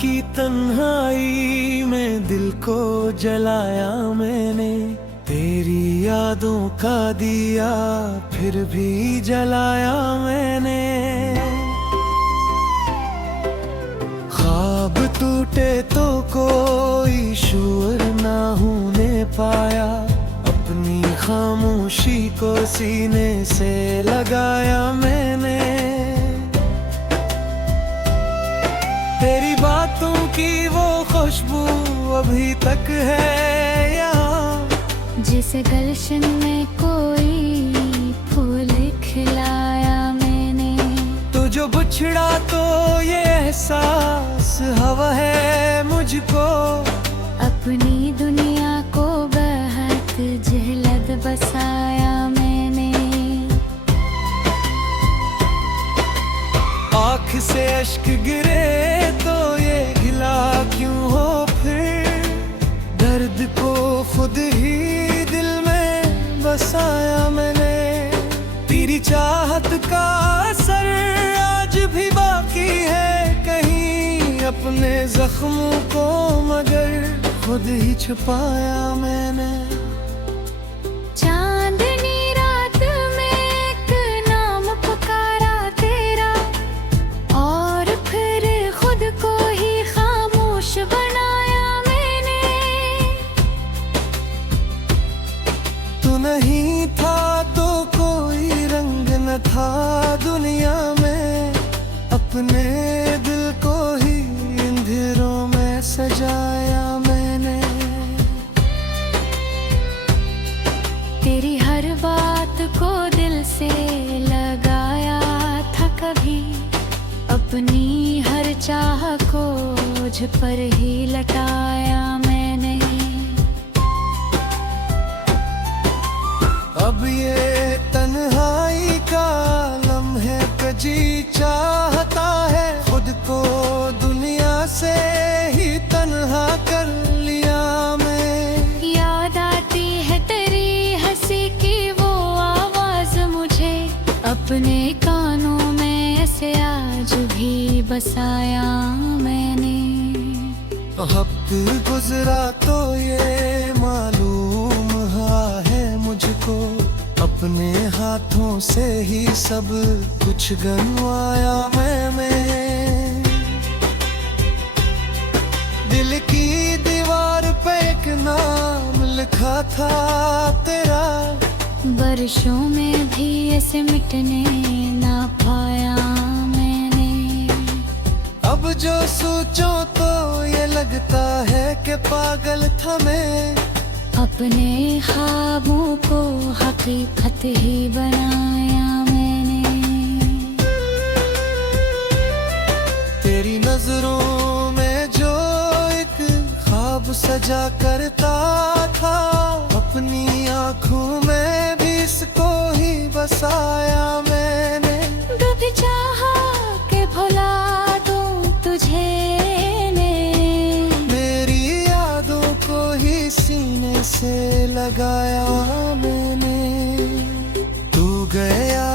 की तन्हाई में दिल को जलाया मैंने, तेरी यादों का दिया फिर भी जलाया मैंने। ख्वाब टूटे तो कोई शोर ना होने पाया, अपनी खामोशी को सीने से लगाया मैंने। तेरी बातों की वो खुशबू अभी तक है यहाँ, जिस गुलशन में कोई फूल खिलाया मैंने। तो जो बिछड़ा तो ये एहसास हवा है मुझको, अपनी दुनिया को बहुत जहलद बसाया मैंने। आँख से अश्क गिरे तो ये गिला क्यों हो फिर, दर्द को खुद ही दिल में बसाया मैंने। तेरी चाहत का असर आज भी बाकी है कहीं, अपने जख्मों को मगर खुद ही छुपाया मैंने। चांदनी रात में एक नाम पुकारा तेरा, और फिर खुद को ही खामोश बनाया मैंने। तू नहीं था तो कोई रंग न था दुनिया में, अपने दिल को ही अंधेरों में सजाया मैंने। तेरी हर बात को दिल से लगाया था कभी, अपनी हर चाह को मुझ पर ही लटाया मैंने। अब ये तन्हाई का लम्हे कजी चाहता है, खुद को दुनिया से ही तन्हा कर लिया मैं। याद आती है तेरी हंसी की वो आवाज मुझे, अपने कानों में ऐसे आज भी बसाया मैंने। वक्त गुजरा तो ये मालूम है मुझको, अपने हाथों से ही सब कुछ गंवाया मैंने। दिल की दीवार पे एक नाम लिखा था तेरा, बरसों में भी ऐसे मिटने ना पाया मैंने। अब जो सोचो तो ये लगता है कि पागल था मैं, अपने ख्वाबों को हकीकत ही बनाया मैंने। तेरी नजरों में जो एक ख्वाब सजा करता था, अपनी आँखों में भी इसको ही बसाया मैंने। कभी चाहा के भुला दूं तुझे मेरी यादों को ही सीने से लगाया मैंने। तू गया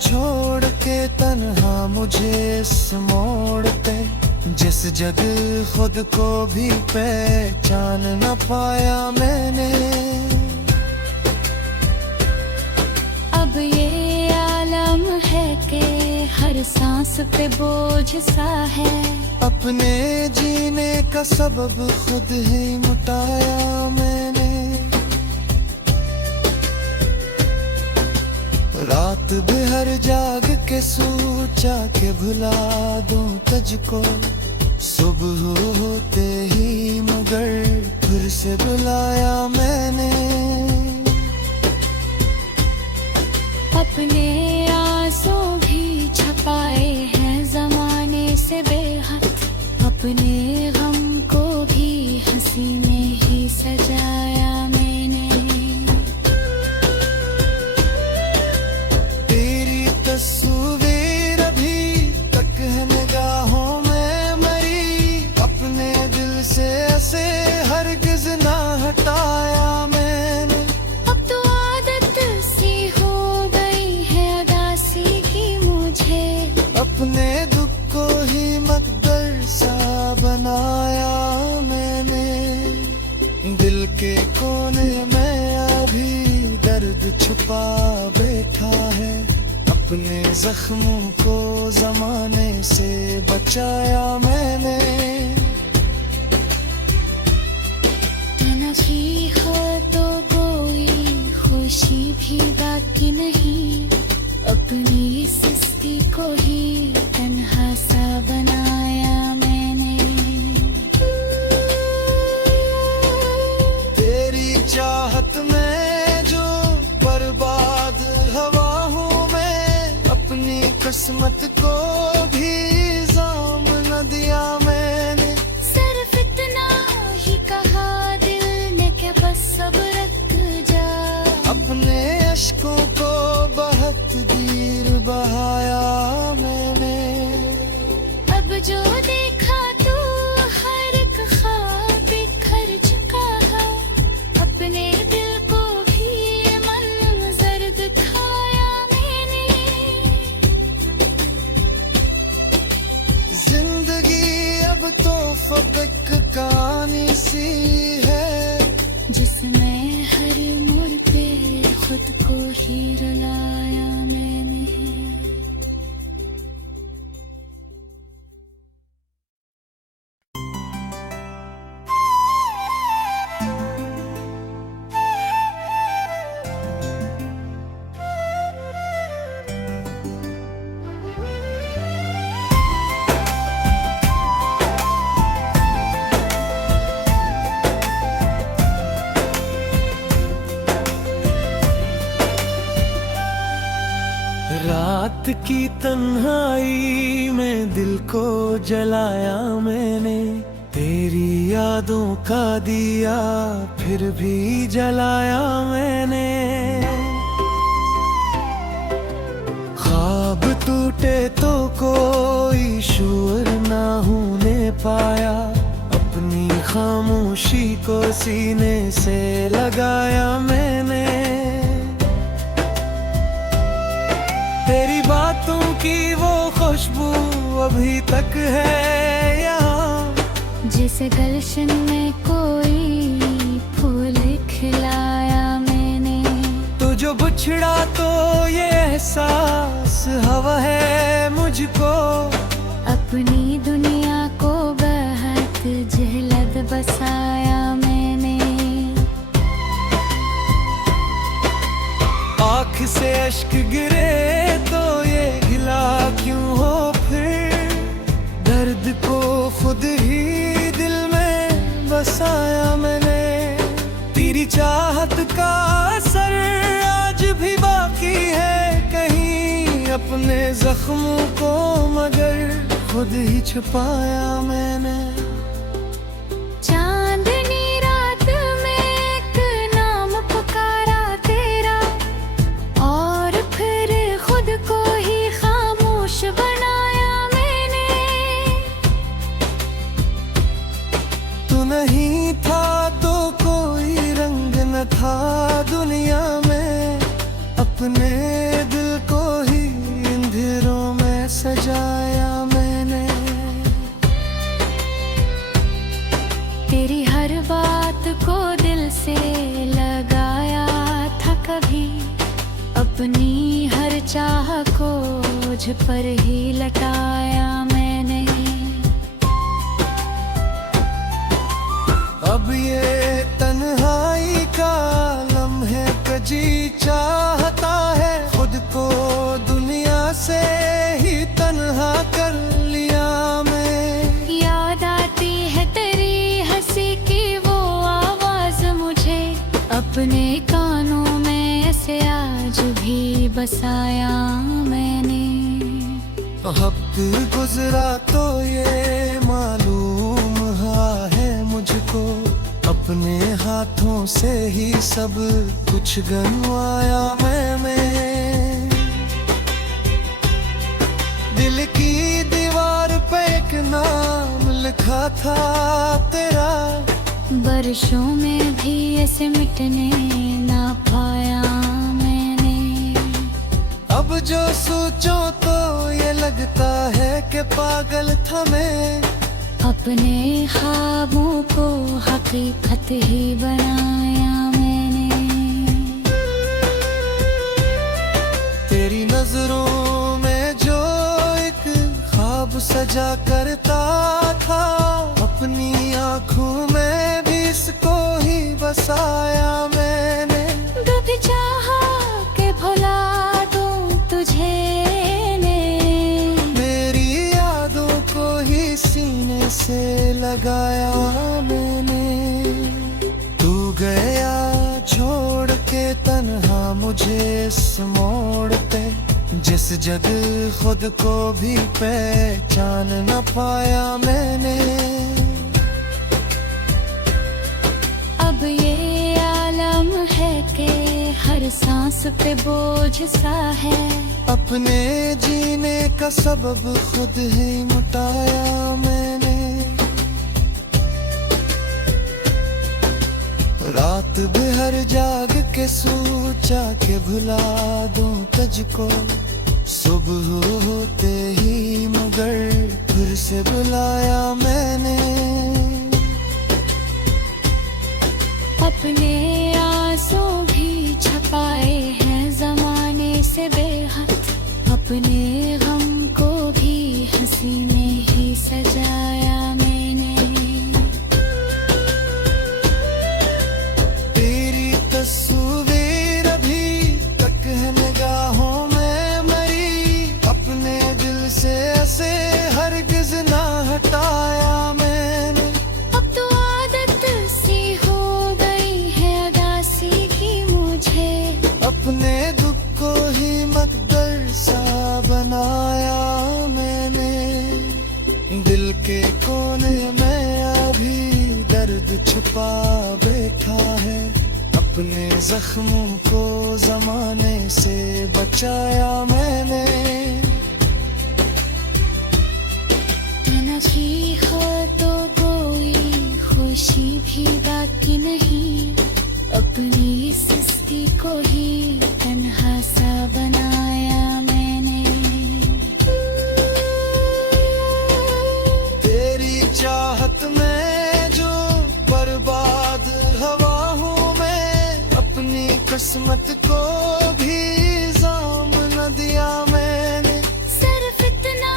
छोड़ के तन्हा मुझे इस मोड़ पे, जिस जगह खुद को भी पहचान न पाया मैंने। अब ये आलम है कि हर सांस पे बोझ सा है, अपने जीने का सबब खुद ही मिटाया मैंने। रात भर जाग के सोचा के भुला दूं तुझको, सुबह होते ही मगर फिर से बुलाया मैंने। अपने आंसू भी छपाए हैं जमाने से बेहद, अपने गम को भी हंसी में ही सजाया मैंने। तेरी तस्वीर अभी तक है निगाहों में मरी, अपने दिल से ऐसे हरगिज ना हटाया मैं। मैं अभी दर्द छुपा बैठा है, अपने जख्मों को जमाने से बचाया मैंने। तनखी हो तो कोई खुशी भी बाकी नहीं, अपनी सुस्ती को ही तन्हा सा बनाया मैंने। तेरी चाहत में जो बर्बाद हवा हूँ मैं, अपनी किस्मत को भी इल्जाम न दिया मैंने। सिर्फ इतना ही कहा दिल ने कि बस अब रख जा, अपने अश्कों को बहुत देर बहाया मैंने। अब जो देखा तो हर एक ख्वाब बिखर चुका है, अपने दिल को भी मंजर दिखाया मैंने। जिंदगी अब तो फबक कहानी सी है, जिसमें हर मोड़ पे खुद को ही रुलाया मैंने। रात की तन्हाई में दिल को जलाया मैंने, तेरी यादों का दिया फिर भी जलाया मैंने। ख्वाब टूटे तो कोई शोर ना होने पाया, अपनी खामोशी को सीने से लगाया मैंने। तेरी बातों की वो खुशबू अभी तक है यहाँ, जिस गुलशन में कोई फूल खिलाया मैंने। तो जो बिछड़ा तो ये एहसास हवा है मुझको, अपनी दुनिया को बहुत जहलद बसाया मैंने। आँख से अश्क गिरे तो ये गिला क्यों हो फिर, दर्द को खुद ही दिल में बसाया मैंने। तेरी चाहत का असर आज भी बाकी है कहीं, अपने जख्मों को मगर खुद ही छुपाया मैंने। चांदनी रात में एक नाम पुकारा तेरा, और फिर खुद को ही खामोश बनाया मैंने। तू नहीं था तो कोई रंग न था दुनिया में, अपने दिल को ही अंधेरों में सजाया मैंने। तेरी हर बात को दिल से लगाया था कभी, अपनी हर चाह को मुझ पर ही लटाया मैंने। अब ये तन्हाई का लम्हे कजी चाहता है, खुद को दुनिया से ही तन्हा कर लिया मैं। याद आती है तेरी हंसी की वो आवाज मुझे, अपने कानों में ऐसे आज भी बसाया मैंने। वक्त गुजरा तो ये मालूम है मुझको, अपने हाथों से ही सब कुछ गंवाया मैंने। दिल की दीवार पे एक नाम लिखा था तेरा, बरसों में भी ऐसे मिटने ना पाया मैंने। अब जो सोचो तो ये लगता है कि पागल था मैं, अपने ख्वाबों को हकीकत ही बनाया मैं। सजा करता था, अपनी आंखों में भी इसको ही बसाया मैंने। कभी चाहा के भुला दूं तुझे ने, मेरी यादों को ही सीने से लगाया मैंने। तू गया छोड़ के तन्हा मुझे इस मोड़ पे, जिस जगह खुद को भी पहचान न पाया मैंने। अब ये आलम है कि हर सांस पे बोझ सा है, अपने जीने का सबब खुद ही मिटाया मैंने। रात भर जाग के सोचा के भुला दूं तुझको, सुबह होते ही मगर फिर से बुलाया मैंने। अपने आंसू भी छपाए हैं जमाने से बेहद, अपने गम को भी हंसी में ही सजाया मैंने। तेरी तस्वीर अभी तक है निगाहों में मरी, अपने दिल से ऐसे हरगिज ना हटाया मैंने। अब तो आदत सी हो गई है अदासी की मुझे, अपने दुख को ही मकदर सा बनाया मैंने। दिल के कोने में अभी दर्द छुपा बैठा है, अपने जख्मों को जमाने से बचाया मैंने। तनखी हो तो कोई खुशी भी बाकी नहीं, अपनी सुस्ती को ही तन्हा सा बनाया मैंने। तेरी चाहत में जो बर्बाद हवा हूँ मैं, अपनी किस्मत को भी जाम न दिया मैंने। सिर्फ इतना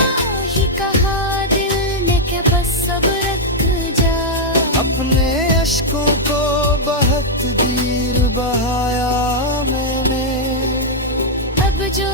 ही कहा दिल ने कि बस अब रख जा, अपने अश्कों को बहुत देर बहाया मैंने। अब जो